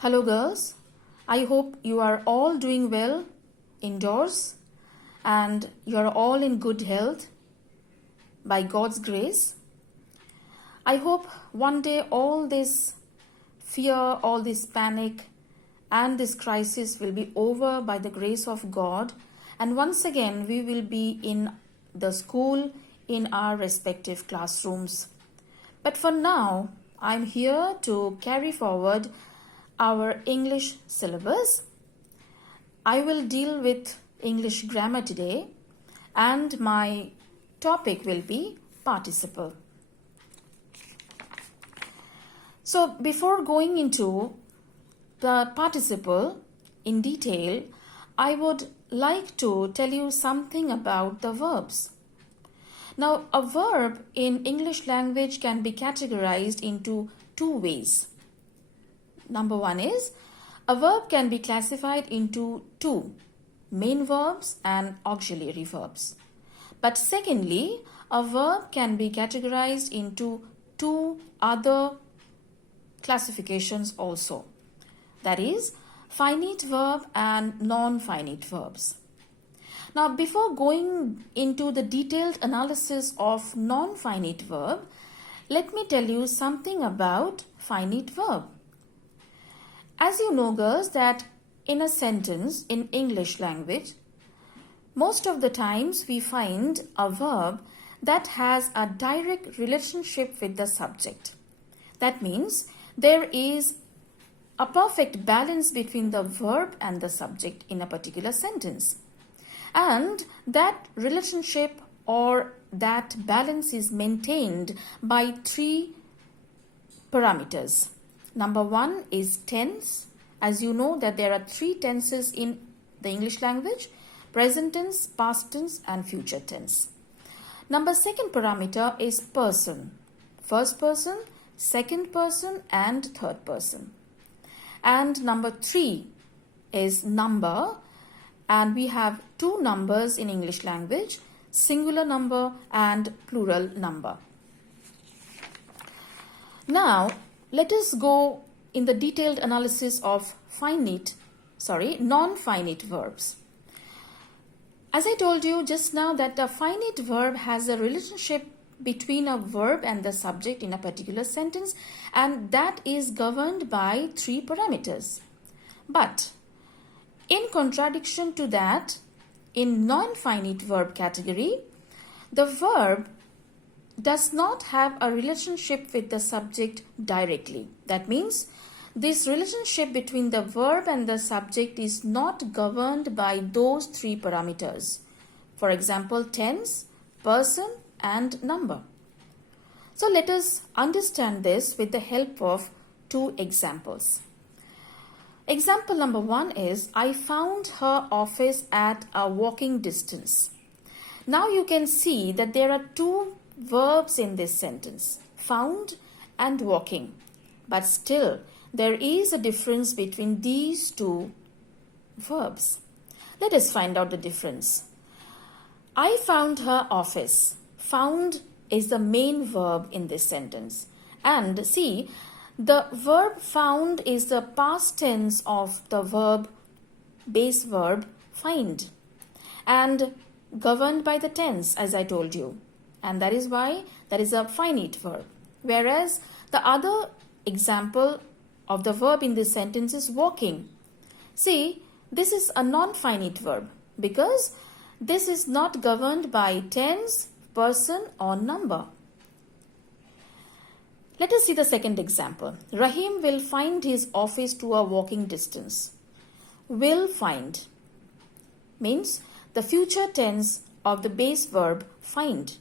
Hello girls, I hope you are all doing well indoors and you are all in good health by God's grace. I hope one day all this fear, all this panic and this crisis will be over by the grace of God, and once again we will be in the school in our respective classrooms. But for now, I'm here to carry forward our English syllabus. I will deal with English grammar today, and my topic will be participle. So before going into the participle in detail, I would like to tell you something about the verbs. Now, a verb in English language can be categorized into two ways. Number one is, a verb can be classified into two, main verbs and auxiliary verbs. But secondly, a verb can be categorized into two other classifications also. That is, finite verb and non-finite verbs. Now, before going into the detailed analysis of non-finite verb, let me tell you something about finite verb. As you know, girls, that in a sentence in English language, most of the times we find a verb that has a direct relationship with the subject. That means there is a perfect balance between the verb and the subject in a particular sentence. And that relationship or that balance is maintained by three parameters. Number one is tense. As you know that there are three tenses in the English language: present tense, past tense and future tense. Number second parameter is person. First person, second person and third person. And number three is number, and we have two numbers in English language: singular number and plural number. Now, let us go in the detailed analysis of non-finite verbs. As I told you just now that a finite verb has a relationship between a verb and the subject in a particular sentence, and that is governed by three parameters. But in contradiction to that, in non-finite verb category, the verb does not have a relationship with the subject directly. That means this relationship between the verb and the subject is not governed by those three parameters. For example, tense, person and number. So let us understand this with the help of two examples. Example number one is, I found her office at a walking distance. Now you can see that there are two verbs in this sentence, found and walking. But still, there is a difference between these two verbs. Let us find out the difference. I found her office. Found is the main verb in this sentence. And see, the verb found is the past tense of the base verb find, and governed by the tense, as I told you. And that is why that is a finite verb. Whereas the other example of the verb in this sentence is walking. See, this is a non-finite verb because this is not governed by tense, person or number. Let us see the second example. Rahim will find his office to a walking distance. Will find means the future tense of the base verb find.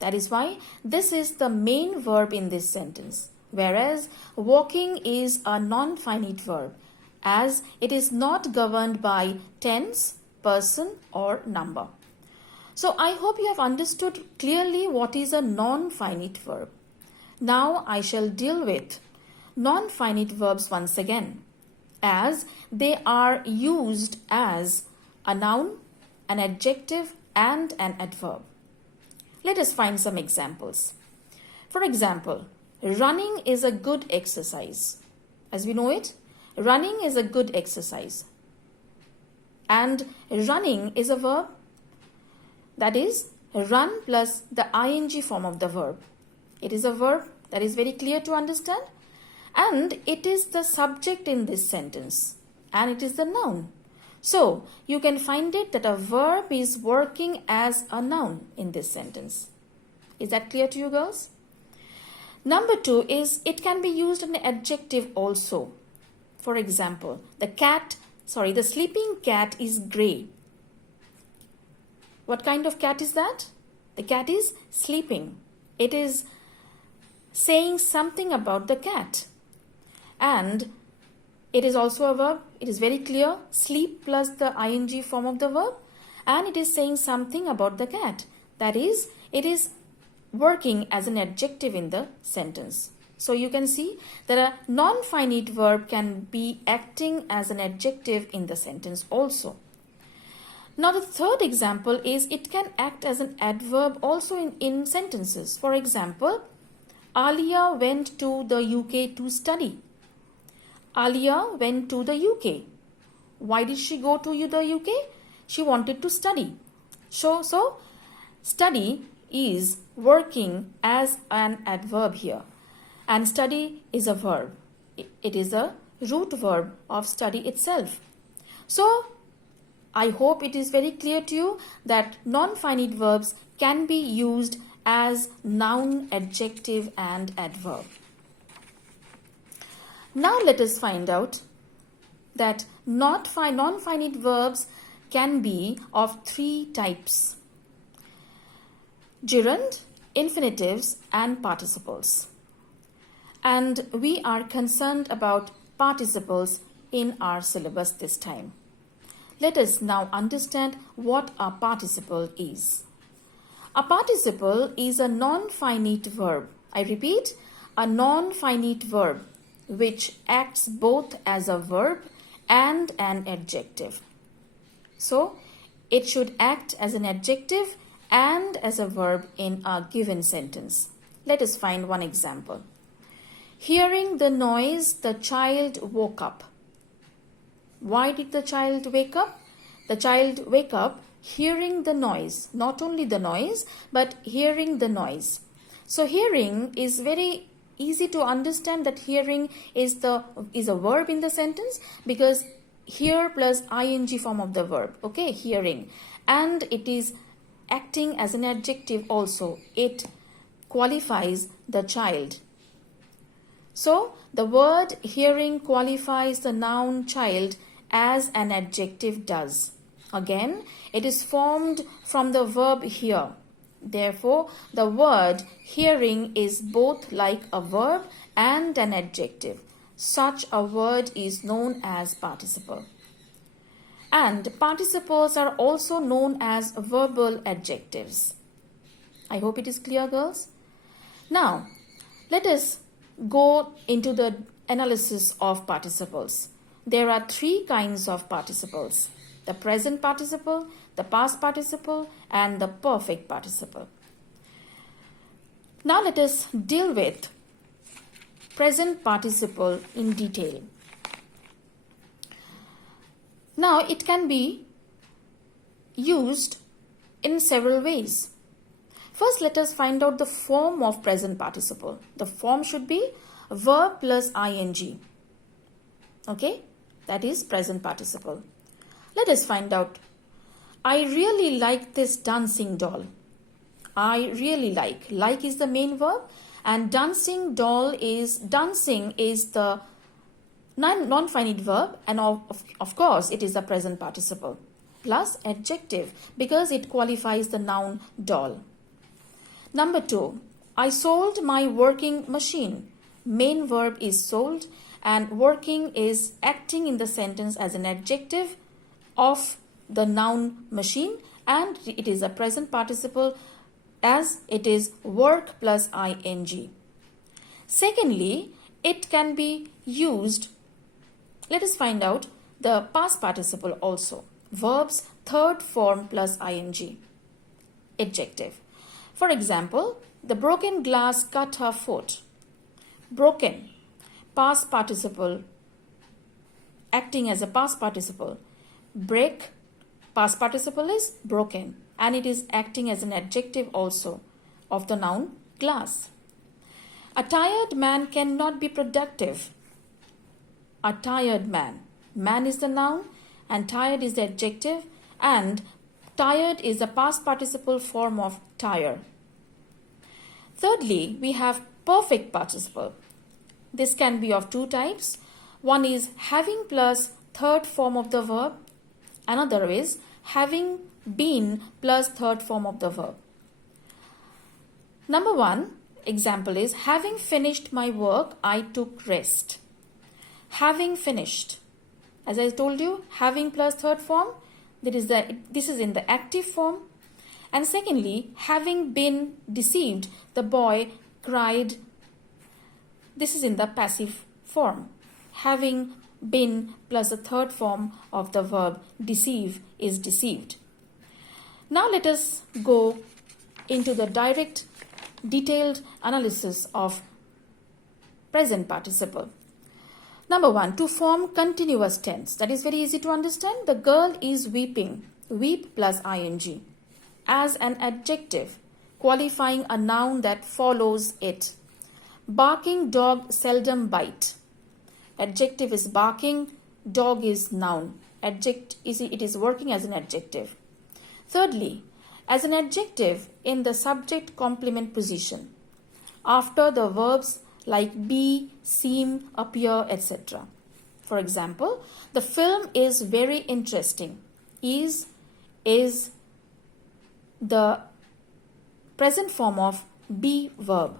That is why this is the main verb in this sentence, whereas walking is a non-finite verb as it is not governed by tense, person or number. So I hope you have understood clearly what is a non-finite verb. Now I shall deal with non-finite verbs once again, as they are used as a noun, an adjective and an adverb. Let us find some examples. For example, running is a good exercise. As we know it, running is a good exercise. And running is a verb. That is, run plus the ing form of the verb. It is a verb that is very clear to understand. And it is the subject in this sentence. And it is the noun. So, you can find it that a verb is working as a noun in this sentence. Is that clear to you, girls? Number 2 is it can be used in an adjective also. For example, the sleeping cat is grey. What kind of cat is that? The cat is sleeping. It is saying something about the cat. And it is also a verb. It is very clear. Sleep plus the ing form of the verb. And it is saying something about the cat. That is, it is working as an adjective in the sentence. So you can see that a non-finite verb can be acting as an adjective in the sentence also. Now the third example is it can act as an adverb also in sentences. For example, Alia went to the UK to study. Alia went to the UK. Why did she go to the UK? She wanted to study. So study is working as an adverb here. And study is a verb. It is a root verb of study itself. So, I hope it is very clear to you that non-finite verbs can be used as noun, adjective and adverb. Now let us find out that non-finite verbs can be of 3 types: gerund, infinitives and participles. And we are concerned about participles in our syllabus this time. Let us now understand what a participle is. A participle is a non-finite verb. I repeat, a non-finite verb which acts both as a verb and an adjective. So, it should act as an adjective and as a verb in a given sentence. Let us find one example. Hearing the noise, the child woke up. Why did the child wake up? The child wake up hearing the noise. Not only the noise, but hearing the noise. So hearing is very easy to understand that hearing is a verb in the sentence because hear plus ing form of the verb. Okay, hearing. And it is acting as an adjective also. It qualifies the child. So, the word hearing qualifies the noun child as an adjective does. Again, it is formed from the verb hear. Therefore, the word hearing is both like a verb and an adjective. Such a word is known as participle. And participles are also known as verbal adjectives. I hope it is clear, girls. Now, let us go into the analysis of participles. There are 3 kinds of participles: the present participle, the past participle, and the perfect participle. Now let us deal with present participle in detail. Now it can be used in several ways. First, let us find out the form of present participle. The form should be verb plus ing. Okay, that is present participle. Let us find out. I really like this dancing doll. I really like. Like is the main verb and dancing is the non-finite verb, and of course it is the present participle plus adjective because it qualifies the noun doll. Number 2, I sold my working machine. Main verb is sold and working is acting in the sentence as an adjective of the noun machine, and it is a present participle as it is work plus ing. Secondly, it can be used. Let us find out the past participle also. Verbs third form plus ing. Adjective. For example, the broken glass cut her foot. Broken, past participle acting as a past participle. Break, past participle is broken, and it is acting as an adjective also of the noun glass. A tired man cannot be productive. A tired man. Man is the noun and tired is the adjective, and tired is the past participle form of tire. Thirdly, we have perfect participle. This can be of two types. One is having plus third form of the verb. Another is having been plus third form of the verb. Number one example is having finished my work, I took rest. Having finished. As I told you, having plus third form, this is in the active form. And secondly, having been deceived, the boy cried. This is in the passive form. Having been plus the third form of the verb deceive is deceived. Now let us go into the direct detailed analysis of present participle. Number one, to form continuous tense. That is very easy to understand. The girl is weeping. Weep plus ing. As an adjective, qualifying a noun that follows it. Barking dog seldom bite. Adjective is barking, dog is noun. It is working as an adjective. Thirdly, as an adjective in the subject complement position, after the verbs like be, seem, appear, etc. For example, the film is very interesting. Is the present form of be verb.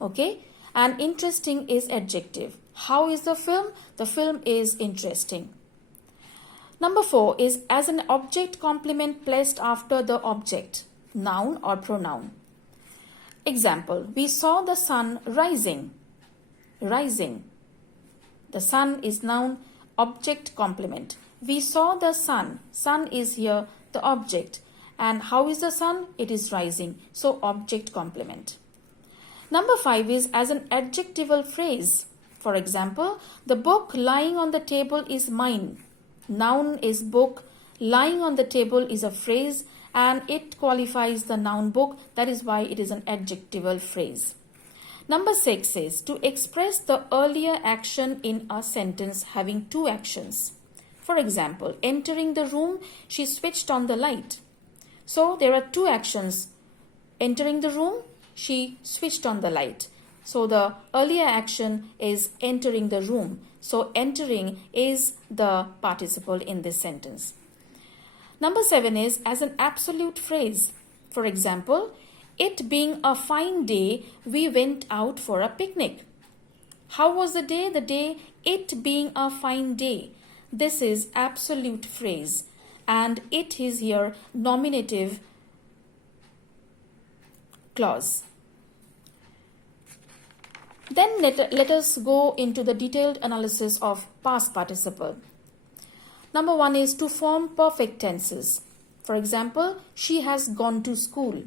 Okay? And interesting is adjective. How is the film? The film is interesting. Number 4 is as an object complement placed after the object, noun or pronoun. Example, we saw the sun rising. Rising. The sun is noun, object complement. We saw the sun. Sun is here the object. And how is the sun? It is rising. So object complement. Number 5 is as an adjectival phrase. For example, the book lying on the table is mine. Noun is book. Lying on the table is a phrase and it qualifies the noun book. That is why it is an adjectival phrase. Number 6 is to express the earlier action in a sentence having two actions. For example, entering the room, she switched on the light. So there are two actions. Entering the room, she switched on the light. So the earlier action is entering the room. So entering is the participle in this sentence. Number 7 is as an absolute phrase. For example, it being a fine day, we went out for a picnic. How was the day? The day, it being a fine day. This is absolute phrase and it is here nominative clause. Then let us go into the detailed analysis of past participle. Number 1 is to form perfect tenses. For example, she has gone to school.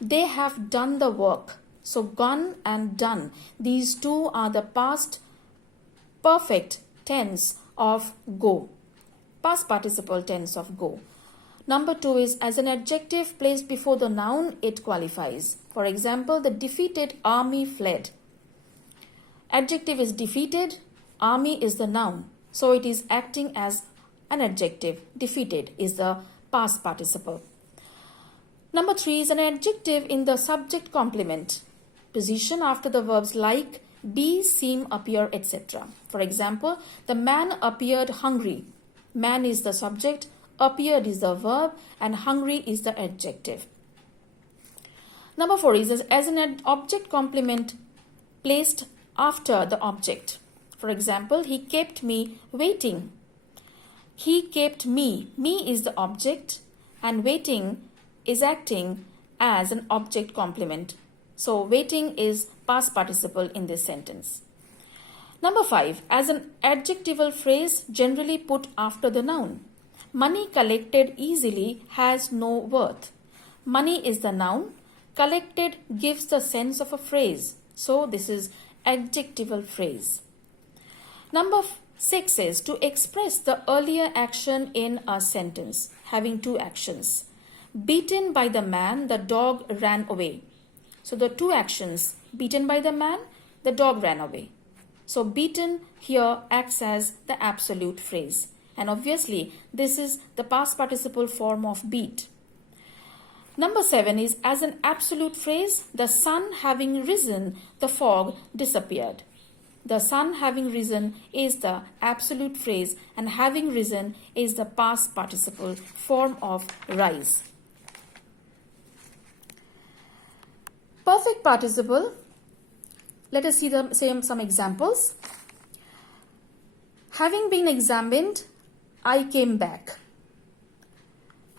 They have done the work. So gone and done. These two are the past perfect tense of go. Past participle tense of go. Number 2 is as an adjective placed before the noun, it qualifies. For example, the defeated army fled. Adjective is defeated, army is the noun. So it is acting as an adjective. Defeated is the past participle. Number 3 is an adjective in the subject complement position after the verbs like, be, seem, appear, etc. For example, the man appeared hungry. Man is the subject, appeared is the verb, and hungry is the adjective. Number 4 is as an object complement placed after the object. For example, he kept me waiting. He kept me. Me is the object and waiting is acting as an object complement. So waiting is past participle in this sentence. Number 5, as an adjectival phrase generally put after the noun. Money collected easily has no worth. Money is the noun. Collected gives the sense of a phrase. So this is adjectival phrase. Number 6 is to express the earlier action in a sentence, having two actions. Beaten by the man, the dog ran away. So the two actions, beaten by the man, the dog ran away. So beaten here acts as the absolute phrase. And obviously, this is the past participle form of beat. Number 7 is as an absolute phrase, the sun having risen, the fog disappeared. The sun having risen is the absolute phrase and having risen is the past participle form of rise. Perfect participle. Let us see some examples. Having been examined, I came back.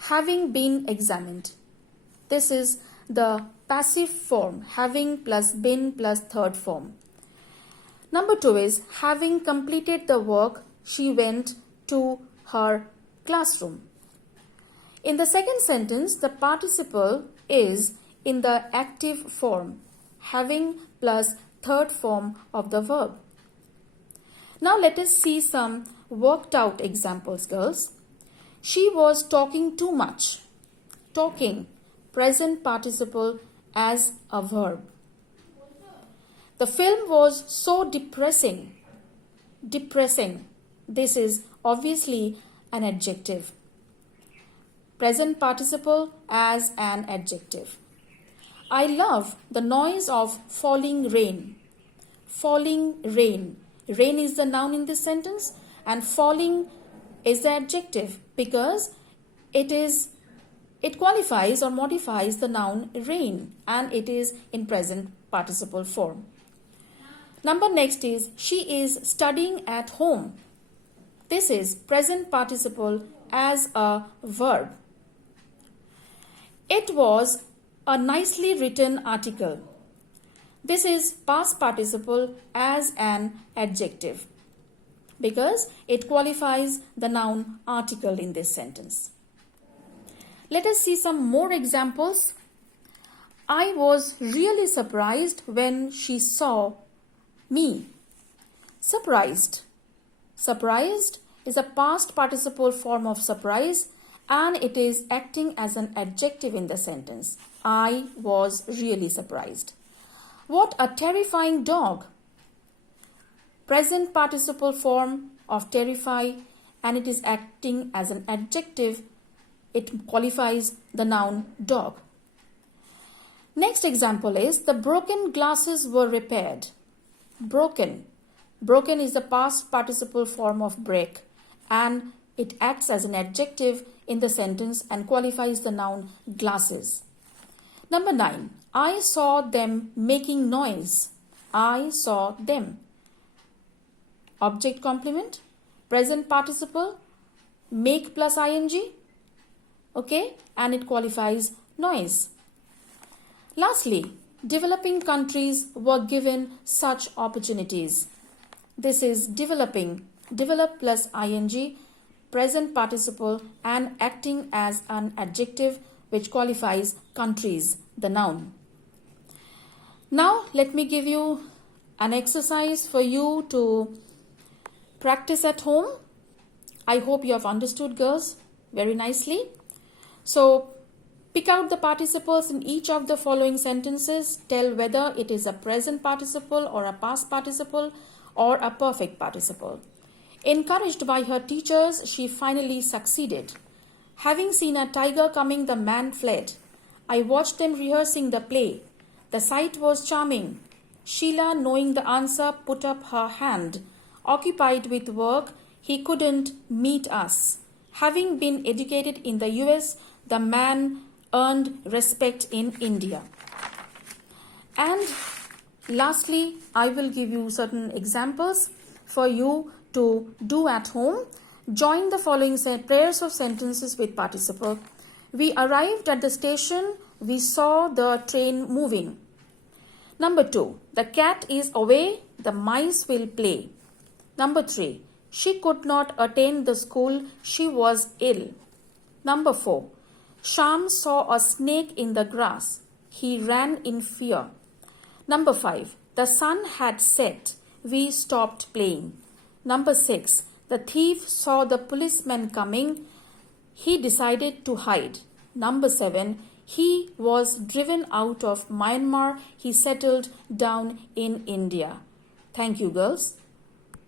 Having been examined. This is the passive form, having plus been plus third form. Number 2 is having completed the work, she went to her classroom. In the second sentence, the participle is in the active form, having plus third form of the verb. Now let us see some worked out examples, girls. She was talking too much. Talking, present participle as a verb. The film was so depressing. Depressing. This is obviously an adjective. Present participle as an adjective. I love the noise of falling rain. Falling rain. Rain is the noun in this sentence and falling is the adjective because it qualifies or modifies the noun rain and it is in present participle form. Number next is she is studying at home. This is present participle as a verb. It was a nicely written article. This is past participle as an adjective because it qualifies the noun article in this sentence. Let us see some more examples. I was really surprised when she saw me. Surprised. Surprised is a past participle form of surprise and it is acting as an adjective in the sentence. I was really surprised. What a terrifying dog. Present participle form of terrify and it is acting as an adjective. It qualifies the noun dog. Next example is the broken glasses were repaired. Broken. Broken is the past participle form of break and it acts as an adjective in the sentence and qualifies the noun glasses. Number 9. I saw them making noise. I saw them. Object complement. Present participle. Make plus ing. Okay. And it qualifies noise. Lastly, developing countries were given such opportunities. This is developing. Develop plus ing. Present participle and acting as an adjective which qualifies countries, the noun. Now let me give you an exercise for you to practice at home. I hope you have understood, girls, very nicely. So pick out the participles in each of the following sentences. Tell whether it is a present participle or a past participle or a perfect participle. Encouraged by her teachers, she finally succeeded. Having seen a tiger coming, the man fled. I watched them rehearsing the play. The sight was charming. Sheila, knowing the answer, put up her hand. Occupied with work, he couldn't meet us. Having been educated in the US, the man earned respect in India. And lastly, I will give you certain examples for you to do at home. Join the following pairs of sentences with participle. We arrived at the station. We saw the train moving. Number 2. The cat is away. The mice will play. Number 3. She could not attend the school. She was ill. Number 4. Sham saw a snake in the grass. He ran in fear. Number 5. The sun had set. We stopped playing. Number 6. The thief saw the policeman coming. He decided to hide. Number 7. He was driven out of Myanmar. He settled down in India. Thank you, girls.